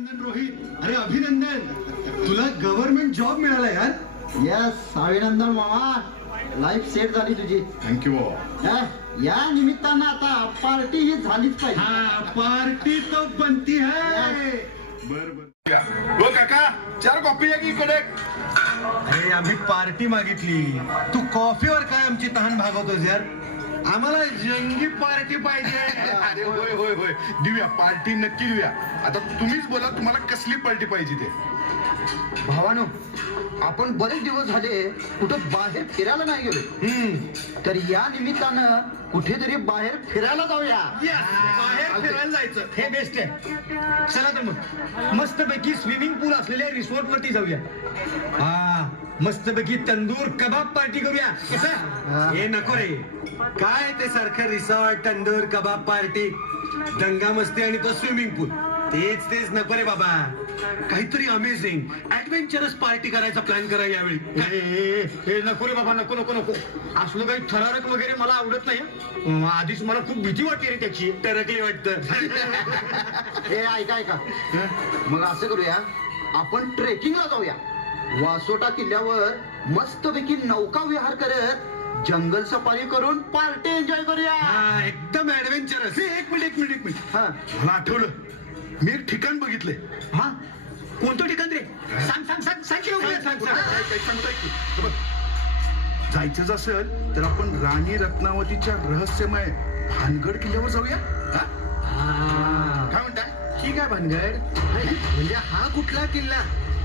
अभिनंदन रोहित, अरे अभिनंदन, तुला गव्हर्नमेंट जॉब मिळाला यार. यस अभिनंदन मामा, लाईफ सेट झाली तुझी. थँक्यू. या निमित्तानं आता पार्टी ही झालीच पाहिजे. हाँ पार्टी तो बनती है. बर बर. ओ काका 4 कॉफी आहे की इकडे. अरे आम्ही पार्टी मागितली, तू कॉफीवर काय आमची तहान भागवतोस यार. आम्हाला जंगी पार्टी पाहिजे. अरे होय होय होय देऊया पार्टी, नक्की देऊया. आता तुम्हीच बोला तुम्हाला कसली पार्टी पाहिजे ते. भावानो, आपण बरेच दिवस झाले कुठं बाहेर फिरायला नाही गेलो. तर या निमित्तानं कुठेतरी बाहेर फिरायला जाऊया. बाहेर फिरायला जायचं हे बेस्ट आहे. चला तर मग मस्तपैकी स्विमिंग पूल असलेल्या रिसॉर्ट वरती जाऊया. हा मस्तपैकी तंदूर कबाब पार्टी करूया. कसं हे नको रे, काय ते सारखं रिसॉर्ट तंदूर कबाब पार्टी, दंगा मस्ती आणि तो स्विमिंग पूल, तेच नको रे बाबा. काहीतरी अमेझिंग ऍडव्हेंचरस पार्टी करायचा प्लॅन करा यावेळी. हे नको रे बाबा, नको नको नको. असलं काही थरारक वगैरे मला आवडत नाही. आधीच मला खूप भीती वाटते रे त्याची. टरकली वाटतं. हे ऐका मग असं करूया, आपण ट्रेकिंगला जाऊया. वासोटा किल्ल्यावर मस्तपैकी नौका विहार करत जंगल सफारी करून पार्टी एन्जॉय करूया. हा एकदम ऍडव्हेंचरस. एक मिनिट. हा मला आठवलं, मी एक ठिकाण बघितलंय. हा कोणतं ठिकाण रे? सांग की लवकर. काय सांगताय की? हे बघ, जायचंच असेल तर आपण राणी रत्नावतीच्या रहस्यमय भानगड किल्ल्यावर जाऊया. हा? काय म्हणताय? ठीक आहे भानगड. म्हणजे हा कुठला किल्ला?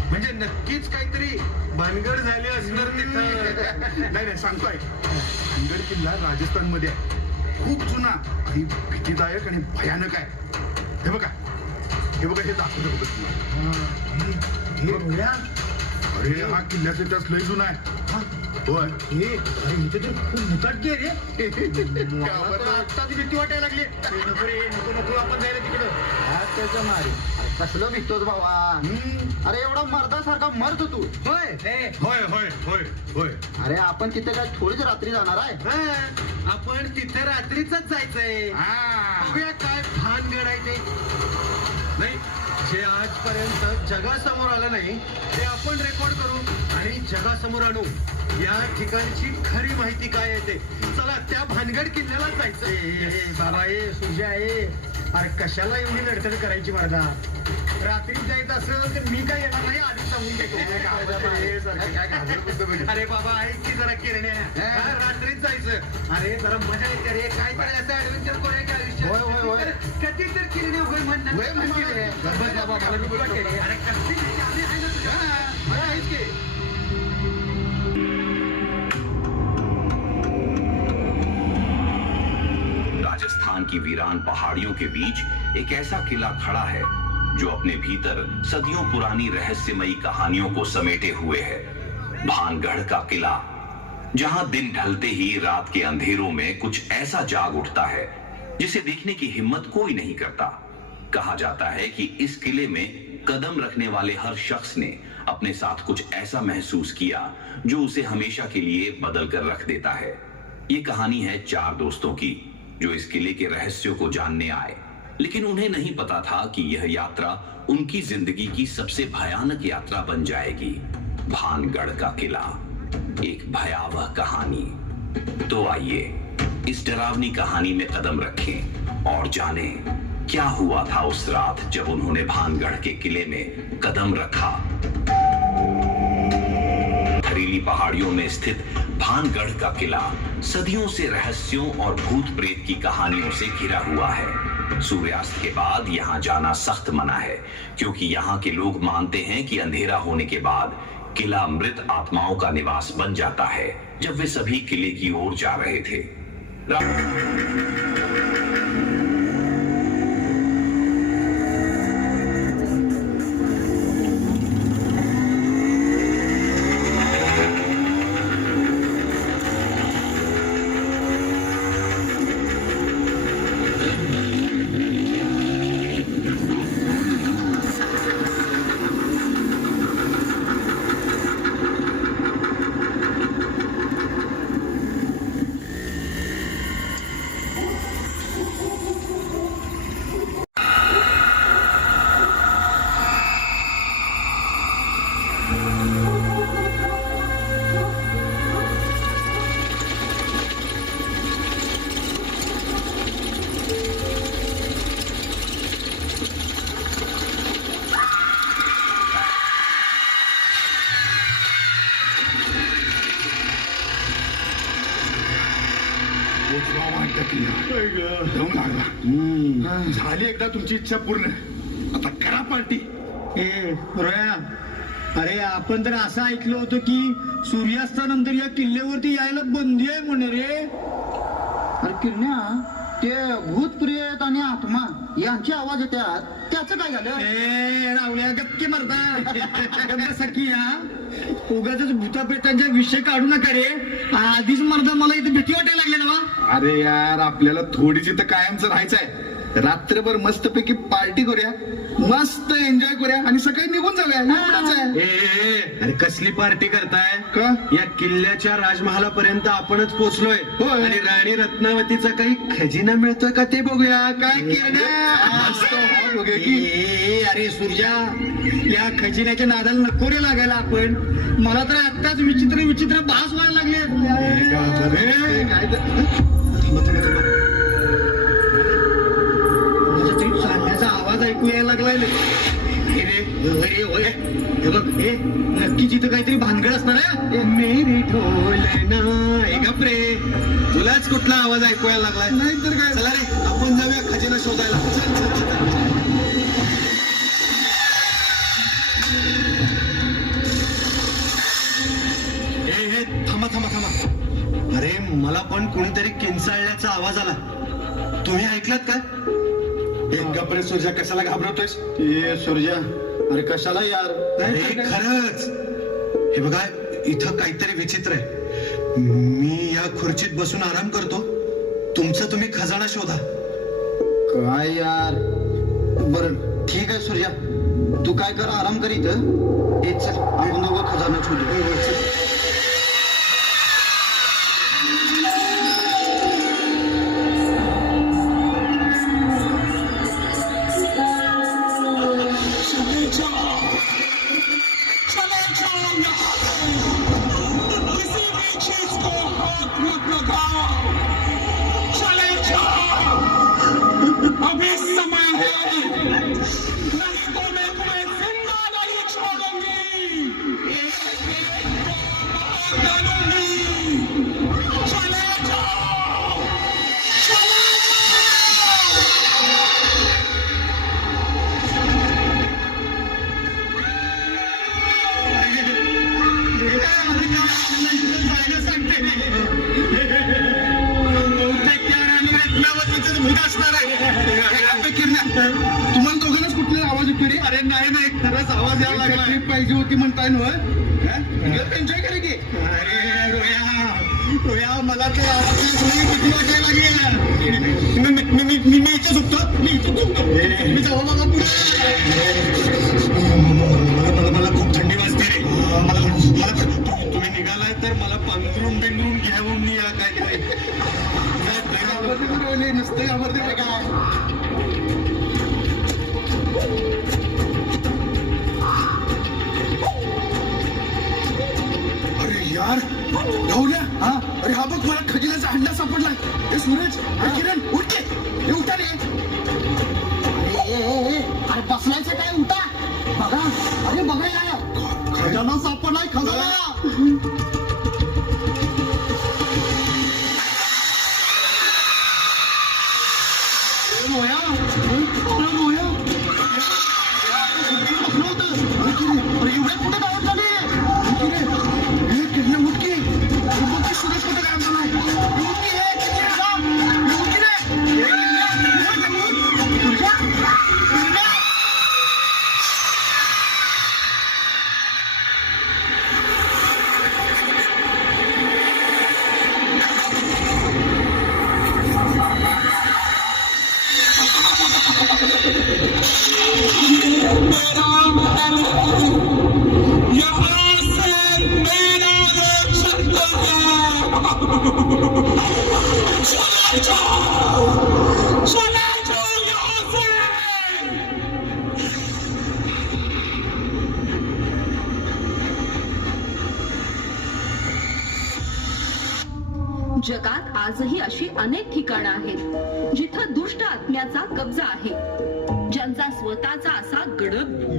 म्हणजे नक्कीच काहीतरी भानगड झाली असणार तिथं. नाही सांगतोय. भानगड किल्ला राजस्थान मध्ये आहे. खूप जुना आणि भीतीदायक आणि भयानक आहे. हे बघा हे दाखवतो बघा तुम्हाला. अरे हा किल्ल्याचा इतिहास लय जुना आहे. होय. इथे तर खूप मुताटकी आहे रे. आता ती भीती वाटायला लागली. नको रे, नको आपण जायला तिकडं. त्याचं मारी कसलं भिजतोच भावा. अरे एवढा मर्दासारखा मर्द तू. होय. अरे आपण तिथे काय थोडीच रात्री जाणार आहे. आपण तिथे रात्रीच जायचंय. बघूया काय भानगड आहे ते. नाही, जे आजपर्यंत जगासमोर आलं नाही ते आपण रेकॉर्ड करू आणि जगासमोर आणू. या ठिकाणची खरी माहिती काय आहे ते. चला त्या भानगड किल्ल्याला जायचं. बाबा सुजा अरे कशाला एवढी लढतड करायची माझा. रात्री जायचं असेल तर मी काय येणार नाही, आधी सांगून देतो. अरे बाबा ऐक की जरा किरण्या, रात्रीच जायचं. अरे जरा मजा येते रे. काय करायचं ऍडव्हेंचर करायचं आयुष्य. कधी तर किरण्या होय म्हणणार. अरे कधी आहेच की. राजस्थान की वीरान पहाड़ियों के बीच एक ऐसा किला खड़ा है जो अपने भीतर सदियों पुरानी रहस्यमयी कहानियों को समेटे हुए है. भानगढ़ का किला, जहां दिन ढलते ही रात के अंधेरों में कुछ ऐसा जाग उठता है जिसे देखने की हिम्मत कोई नहीं करता. कहा जाता है कि इस किले में कदम रखने वाले हर शख्स ने अपने साथ कुछ ऐसा महसूस किया जो उसे हमेशा के लिए बदल कर रख देता है. ये कहानी है 4 दोस्तों की जो इस किले के रहस्यों को जानने आए, लेकिन उन्हें नहीं पता था कि यह यात्रा उनकी जिंदगी की सबसे भयानक यात्रा बन जाएगी. भानगढ़ का किला, एक भयावह कहानी. तो आइए इस डरावनी कहानी में कदम रखें और जानें क्या हुआ था उस रात जब उन्होंने भानगढ़ के किले में कदम रखा. हरीली पहाड़ियों में स्थित भानगढ़ का किला सदियों से रहस्यों और भूत प्रेत की कहानियों से घिरा हुआ है. सूर्यास्त के बाद यहाँ जाना सख्त मना है, क्योंकि यहाँ के लोग मानते हैं कि अंधेरा होने के बाद किला मृत आत्माओं का निवास बन जाता है. जब वे सभी किले की ओर जा रहे थे, दम लागला. झाली एकदा तुमची इच्छा पूर्ण. आता करा पार्टी. ए रोया, अरे आपण तर असं ऐकलं होतं की सूर्यास्तानंतर या किल्ल्यावरती यायला बंदी आहे म्हणे रे. अरे किरण्या, ते भूत प्रेत आणि आत्मा यांचे आवाज येतात, त्याचं काय झालं? ए रावल्या गप्पी मरता सखी हा उगाच भूतापेटांच्या विषय काढू नका रे. आधीच मर्दा मला इथे भीती वाटायला लागली ना बा. अरे यार, आपल्याला थोडीशी तर कायमचं राहायचंय. रात्रभर मस्तपैकी पार्टी करूया, मस्त एन्जॉय करूया आणि सकाळी निघून जाऊया. एवढंच आहे. अरे कसली पार्टी करताय का? या किल्ल्याच्या राजमहालापर्यंत आपणच पोहोचलोय. होय. आणि राणी रत्नावतीचा काही खजिना मिळतोय का ते बघूया. काय मस्त हॉल वगैरे की. ए अरे सूर्या, या खजिन्याच्या नादाला नको रे लागायला आपण. मला तर आत्ताच विचित्र विचित्र भास व्हायला लागले. काय तर- माझ्या तरी चालण्याचा आवाज ऐकू यायला लागलाय रे. अरे होय, हे बघ, हे नक्कीच इथं काहीतरी भानगड असणार आहे. मेरी ढोलना हे गप रे. तुलाच कुठला आवाज ऐकूया लागलाय. नाही तर काय. चला रे, आपण जाऊया खजिना शोधायला. चल, चल, चल. हे थांबा थांबा थांबा. अरे मला पण कोणीतरी किंचाळल्याचा आवाज आला. तुम्ही ऐकलात का? गप्रे सूर्या, कशाला घाबरवतोयस? ए सूर्या, अरे कशाला यार? अरे खरंच. हे बघा, इथं काहीतरी विचित्र आहे. मी या खुर्चीत बसून आराम करतो, तुमचा तुम्ही खजाना शोधा. काय यार? बरं ठीक आहे सूर्या, तू काय कर, आराम कर इथं. हे चल, आपण दोघं खजाना शोधू. तुम्हाला दोघांनाच कुठले आवाज येतो रे? अरे नाही नाही, खरंच आवाज यायला लागला. ट्रिप पाहिजे होती म्हणताय ना? एन्जॉय करे की. अरे रोया, मला तर आवाजाची भीती वाटायला लागली. मी इथे झोपतो. मी जाऊ बाबा पुढे. मला खूप थंडी वाजते रे. तुम्ही निघालाय तर मला पांघरून बिंघरून घेऊन या काय. नुसतं घाबरते काय? अरे यार, ढवल्या. हा, अरे हा बघ, मला खजिन्याचा हंडा सापडलाय. हे सूरज, हे किरण, उठते. हे उठा रे. अरे बसलायचं काय? उठा. बघा, अरे बघा यार, खजाना सापडलाय, खजाना. जगात आजही अशी अनेक ठिकाणं आहेत जिथं दुष्ट आत्म्याचा कब्जा आहे, ज्यांचा स्वतःचा असा गडद